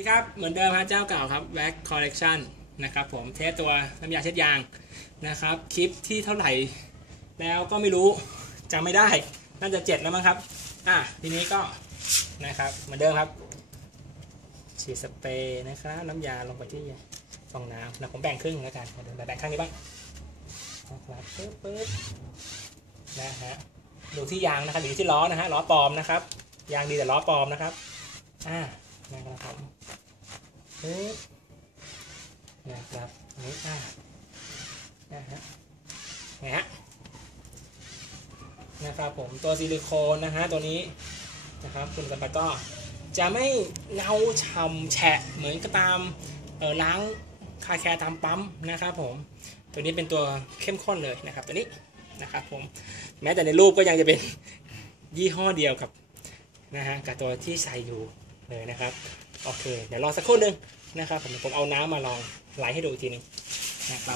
สวัสดีครับเหมือนเดิมฮะเจ้าเก่าครับ Wax Collection นะครับผมเทสตัวน้ำยาเช็ดยางนะครับคลิปที่เท่าไหร่แล้วก็ไม่รู้จำไม่ได้น่าจะ7แล้วมั้งครับทีนี้ก็นะครับเหมือนเดิมครับฉีดสเปรย์นะครับน้ำยาลงไปที่ฟองน้ำนะผมแบ่งครึ่งแล้วกันเดี๋ยวแบ่งข้างนี้บ้างนะครับปึ๊บนะฮะดูที่ยางนะครับอยู่ที่ล้อนะฮะล้อปลอมนะครับยางดีแต่ล้อปลอมนะครับนะครับผมนะครับนี่นะฮะนะครับผมตัวซิลิโคนนะฮะตัวนี้นะครับคุณสัมผัสก็จะไม่เงาฉ่ำแฉะเหมือนกับตามล้างคาแคร์ตามปั๊มนะครับผมตัวนี้เป็นตัวเข้มข้นเลยนะครับตัวนี้นะครับผมแม้แต่ในรูปก็ยังจะเป็นยี่ห้อเดียวกับนะฮะกับตัวที่ใส่อยู่เลยนะครับโอเคเดี๋ยวรอสักครู่นึงนะครับผมเอาน้ำมาลองไหลให้ดูอีกทีนึงนะครับ